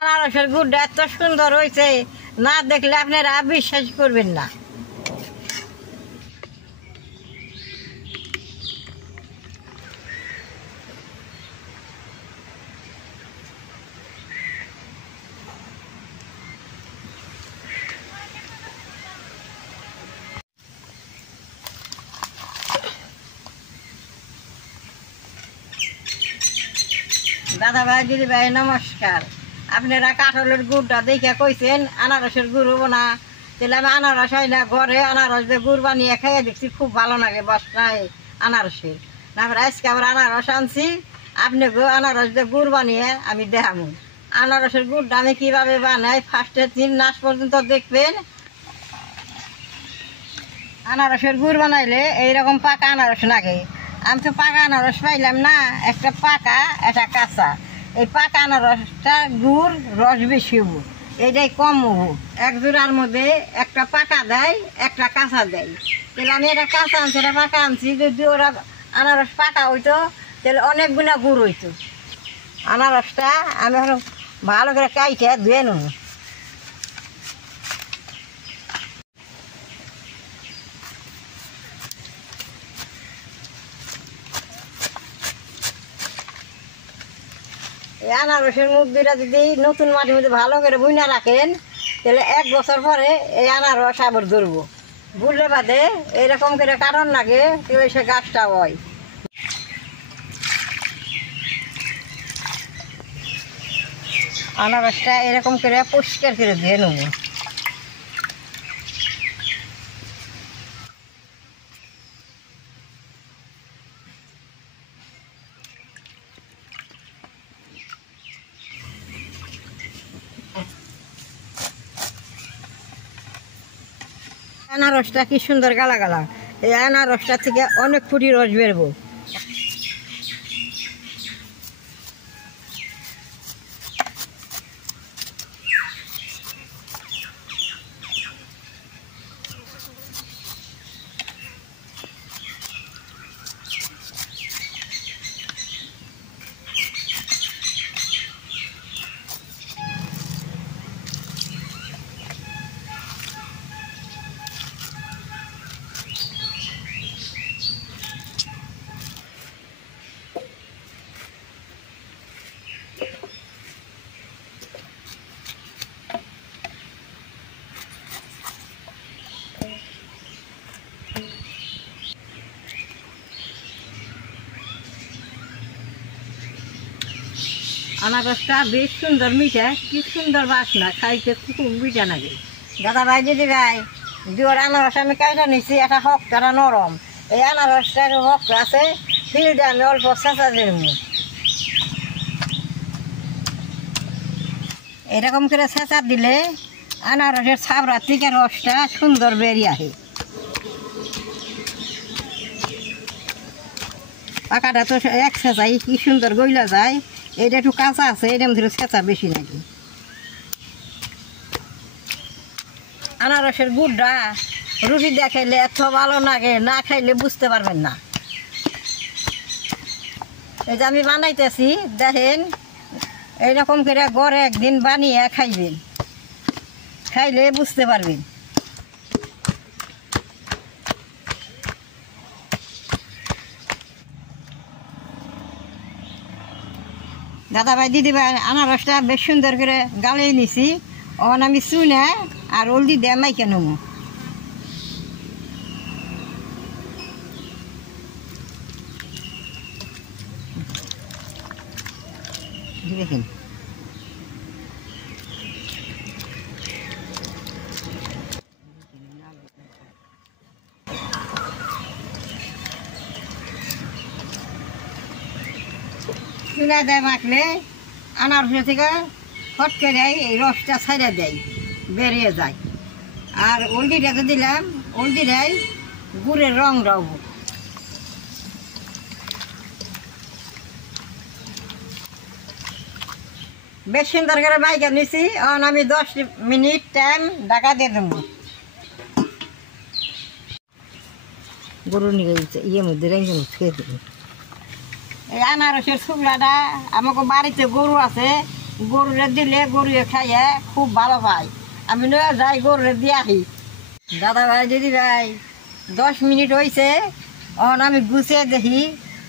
আনারসের গুড়টা এত সুন্দর হয়েছে, না দেখলে আপনারা বিশ্বাস করবেন না। দাদা ভাই, দিদি ভাই, নমস্কার। আপনারা কাঁঠালের গুড়টা দেখে কইছেন আনারসের গুড় হবো না, তাহলে আমি আনারস হয় না ঘরে আনারস দিয়ে গুড় বানিয়ে খাইয়ে দেখছি, খুব ভালো লাগে বসনায় আনারসের। তারপরে আজকে আবার আনারস আনছি, আপনি আনারস দিয়ে গুড় বানিয়ে আমি দেখাবো। আনারসের গুড়টা আমি কীভাবে বানাই ফার্স্টে 3 মাস পর্যন্ত দেখবেন। আনারসের গুড় বানাইলে এইরকম পাকা আনারস লাগে। আমি তো পাকা আনারস পাইলাম না, একটা পাকা একটা কাঁচা। এই পাকা আনারসটা গুড় রস বেশি হবো, এইটাই কম হবো। এক জোড়ার মধ্যে একটা পাকা দেয়, একটা কাঁচা দেয়। তাহলে আমি এটা কাঁচা আনছি, এটা পাকা আনছি। যদি ওরা আনারস পাকা হইতো তাহলে অনেক গুণা গুড় হইতো। আনারসটা আমি এখন ভালো করে কাইটে ধুয়ে নেব। এই আনারসের মুখ দুইটা যদি নতুন মাটির মধ্যে ভালো করে বুনা রাখেন, তাহলে 1 বছর পরে এই আনারস আবার ধরবো। বুঝলে বাদে এইরকম করে কারণ লাগে, তাহলে সে গাছটা হয়। আনারসটা এরকম করে পরিষ্কার করে ধুয়ে নেব। আনারসটা কি সুন্দর গালা গালা, এই আনারসটা থেকে অনেক ফুটি রস বেরবো। আনারসটা বেশ সুন্দর মিঠা, কি সুন্দর বাসনা, খাইতে খুব মিঠা লাগে। দাদা ভাই, দিদি ভাই, দুয়ার আনারস আমি কাইটা নিছি, এটা হকটা নরম। এই আনারসটা হক আছে, ফিলটা আমি অল্প চেঁচা দেব। এরকম করে চেঁচা দিলে আনারসের ছাবড়া থেকে রসটা সুন্দর বেরিয়ে আসে। পাকাটা তো এক চেঁচাই কি সুন্দর গইলা যায়, এটা একটু কাঁচা আছে, এটার মধ্যে চেঁচা বেশি নাকি। আনারসের গুড়টা রুটি দিয়ে খাইলে এত ভালো লাগে, না খাইলে বুঝতে পারবেন না। এই যে আমি বানাইতেছি দেখেন, এইরকম করে ঘরে একদিন বানিয়ে খাইবেন, খাইলে বুঝতে পারবেন। দাদা ভাই, দিদি ভাই, আনারসটা বেশ সুন্দর করে গালিয়ে নিছি। ওখানে আমি চুনে আর হলদি দিয়ে মাইকে নেবো। দেখেন চুনা দেয় মাখলে আনারসের থেকে ফট করে এই রসটা ছাইড়া দেয়, বেরিয়ে যায়। আর হলদিটাকে দিলাম, হলদিটাই গুড়ের রং রাখবো। বেশ সুন্দর করে বাইকা নিছি। এখন আমি 10 মিনিট টাইম ঢাকা দিয়ে দেবো। গরু নিয়ে ইয়ে মধ্যে রেঞ্জে খেয়ে দেবো। এই আনারসের শুকনাটা আমাকে বাড়িতে গরু আছে, গরুরে দিলে গরুয়ে খাইয়ে খুব ভালো পায়। আমি নয় যাই গরুরে দিয়ে আহি। দাদা ভাই দিদি ভাই 10 মিনিট হয়েছে, এখন আমি গুছিয়ে দেখি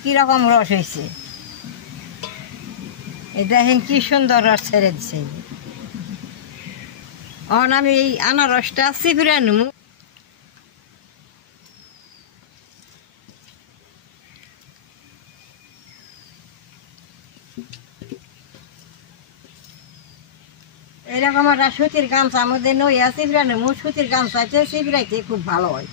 কীরকম রস হয়েছে। এই দেখেন কি সুন্দর রস ছেড়ে দিচ্ছে। এখন আমি এই আনারসটা চিপুরে নেব। এরকম একটা সুতির গামছা মধ্যে নইয়া চিপড়া নেব। সুতির গামছাতে চিপড়াইতে খুব ভালো হয়।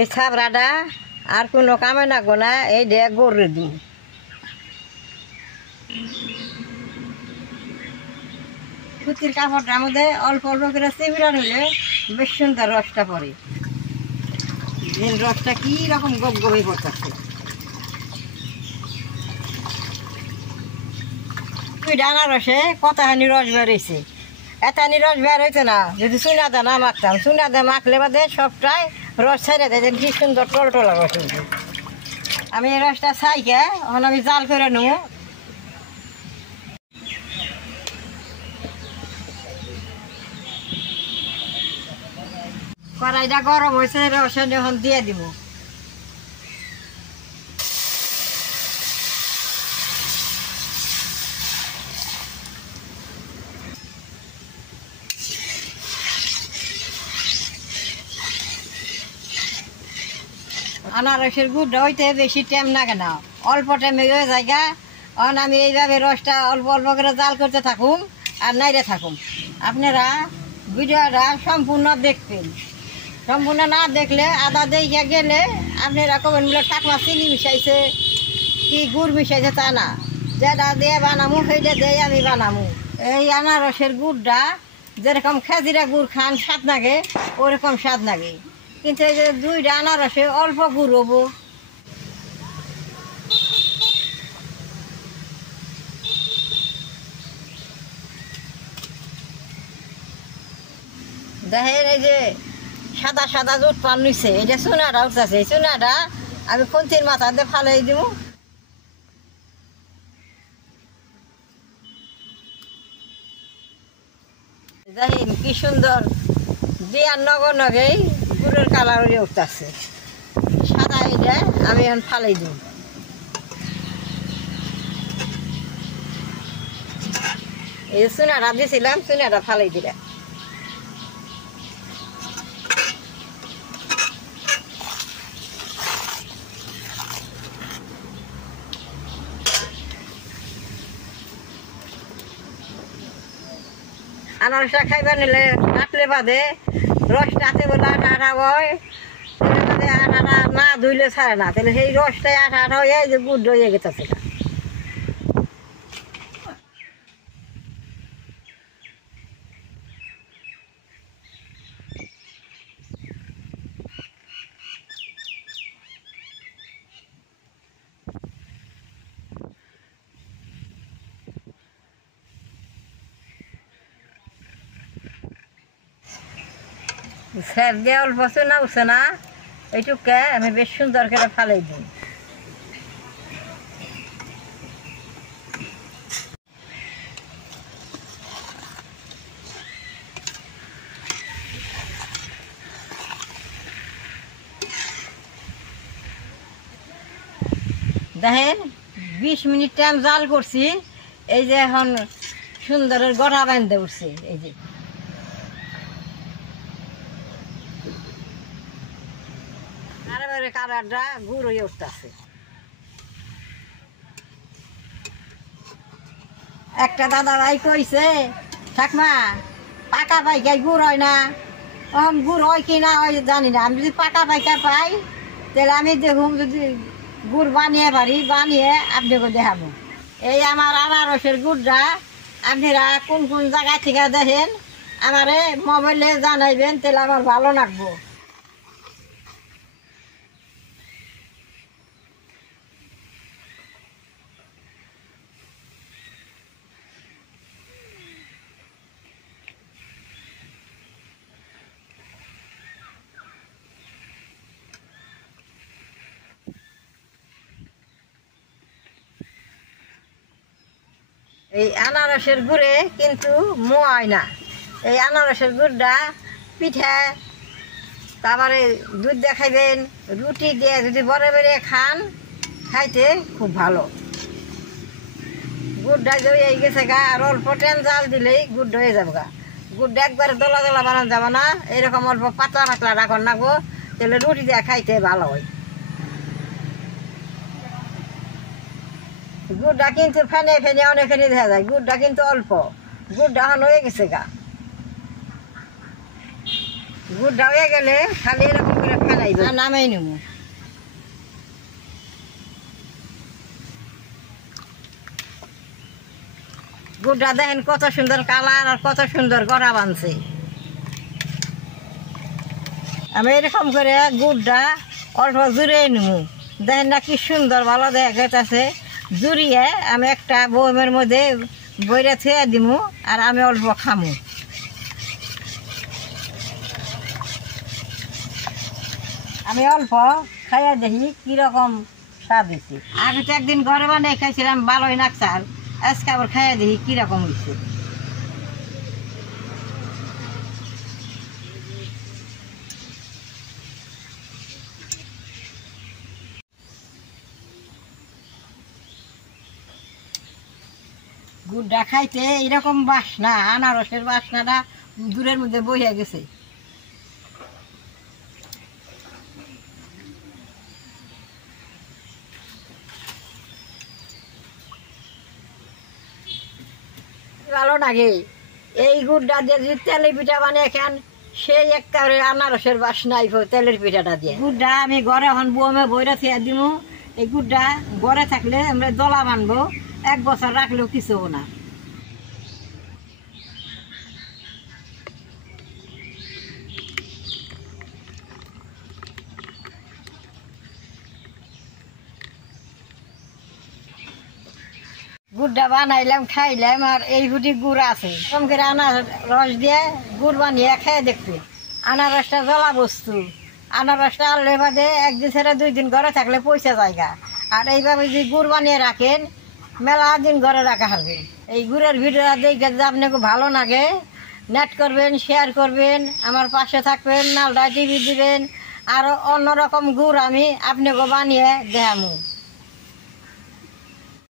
এই ছাবড়াটা আর কোনো কামে না গো না, এই দিয়ে গরুরে দিই। সুতির কাপড়টার মধ্যে অল্প অল্প করে চিপড়া নিলে বেশ সুন্দর রসটা পড়ে। রসটা কি রকম গপ গপে পড়তেছে। আনারসে কতখানি রস বেরোইছে, এতখানি রস বের হইতে না যদি চুনা দা না মাখতাম। চুনা দা মাখলে বাদে সবটাই রস ছেড়ে দেয়, কি সুন্দর টলটলা রস হয়েছে। আমি এই রসটা ছাইকে এখন আমি জাল করে নেব। কড়াইটা গরম হয়েছে, রসটা এখন দিয়ে দিব। আনারসের গুড়টা হইতে বেশি টাইম লাগে না, অল্প টাইমে হয়ে জায়গা। এখন আমি এইভাবে রসটা অল্প অল্প করে জাল করতে থাকুন আর নাইরে থাকুন। আপনারা ভিডিওটা সম্পূর্ণ দেখবেন। সম্পূর্ণ না দেখলে আদা দেখে গেলে আপনারা কবেন বলে টাকমা চিনি মিশাইছে কি গুড় মিশাইছে তা না, যেটা দিয়ে বানামু সেইটা দিয়ে আমি বানামু। এই আনারসের গুড়টা যেরকম খেজিরা গুড় খান স্বাদ লাগে ওরকম স্বাদ লাগে, কিন্তু এই যে দুইটা আনারসে অল্প গুড় হবো। দেখেন এই যে সাদা সাদা জোট পান নিচ্ছে, এই যে চুনাটা উঠতেছে। এই চুনাটা আমি খুন্তির মাথাতে ফালাই দিব। দেখেন কি সুন্দর দিয়ার নগর নগেই গুড়ের কালার হয়ে উঠতেছে সাদা। এটা আমি এখন ফালাই দিব। এই চুনাটা দিয়েছিলাম, চুনাটা ফালাই দিলাম। আনারসটা খাইবার নিলে কাটলে বাদে রসটাতে বলে আঠা আঠা হয়, বাদে আঠা না ধুইলে ছাড়ে না, তাহলে সেই রসটাই আঠা আঠা হয়ে যে গুড় হয়ে গেছে। স্যার দিয়ে অল্প চুনা উঠছে না, এইটুকে আমি বেশ সুন্দর করে ফালাই দিই। দেখেন 20 মিনিট টাইম জাল করছি, এই যে এখন সুন্দরের গড়া বাঁধতে উঠছে। এই যে কালারটা গুড় হয়ে উঠতেছে। একটা দাদা ভাই কইছে ঠাকমা পাকা পাইকাই গুড় হয় না, এখন গুড় হয় কি না হয় জানি না। আমি যদি পাকা পাইকা পাই তাহলে আমি দেখুন, যদি গুড় বানিয়ে পারি বানিয়ে আপনাকে দেখাবো। এই আমার আনারসের গুড়টা আপনারা কোন কোন জায়গা থেকে দেখেন আমারে মোবাইলে জানাইবেন, তাহলে আমার ভালো লাগবো। এই আনারসের গুড়ে কিন্তু মোয়ায় না। এই আনারসের গুড়টা পিঠা, তারপরে দুধ দিয়ে খাইবেন, রুটি দিয়ে যদি বড় বেড়ে খান, খাইতে খুব ভালো। গুড়টা হয়ে গেছে গা, আর অল্প টেন জাল দিলেই গুড় হয়ে যাবে গা। গুড়টা একবারে দলা দলা বানানো যাবে না, এরকম অল্প পাতলা পাতলা রাখন রাখবো, তাহলে রুটি দিয়ে খাইতে ভালো হয়। গুড়টা কিন্তু ফেনে ফেনে অনেকখানি দেখা যায়, গুড়টা কিন্তু অল্প, গুড়টা এখন হয়ে গেছে গা। গুড়টা হয়ে গেলে খালি এরকম করে ফেলাই নামাই নেব। গুড়টা দেখেন কত সুন্দর কালার আর কত সুন্দর গড়া বানছে। আমি এরকম করে গুড়টা অল্প জুড়িয়ে নেব, দেখেন না কি সুন্দর ভালো দেখা গেছে। জুড়িয়ে আমি একটা বয়মের মধ্যে বইরে থুয়ে দিব, আর আমি অল্প খামু। আমি অল্প খাইয়া দেখি কিরকম স্বাদ হয়েছে। আগে তো একদিন ঘরে বানিয়ে খাইছিলাম, ভালোই নাকসাল। আজকে আবার খাইয়া দেখি কিরকম হয়েছে। গুড়টা খাইতে এরকম বাসনা, আনারসের বাসনাটা দূরের মধ্যে বইয়া গেছে। ভালো লাগে এই গুড়টা দিয়ে যদি তেলের পিঠা বানিয়ে খান, সেই একেবারে আনারসের বাসনা আইব তেলের পিঠাটা দিয়ে। গুড়টা আমি ঘরে এখন বমে বইরা থিয়া দিব। এই গুড়টা ঘরে থাকলে আমরা দলা বানবো, 1 বছর রাখলেও কিছু হবো না। গুড়টা বানাইলাম, খাইলাম, আর এই ফুটি গুড় আছে কম করে আনারস দিয়ে গুড় বানিয়ে খেয়ে দেখবে। আনারসটা জ্বলা বস্তু, আনারসটা আনলে বাদে 1 দিন ছেড়ে 2 দিন ঘরে থাকলে পয়সা জায়গা। আর এইভাবে যদি গুড় বানিয়ে রাখেন, মেলা দিন ঘরে রাখা হবে। এই গুড়ের ভিডিও দেখে যদি আপনাকে ভালো লাগে, নেট করবেন, শেয়ার করবেন, আমার পাশে থাকবেন, নালটা টিভি দিবেন। আর অন্যরকম গুড় আমি আপনাকে বানিয়ে দেখাবো।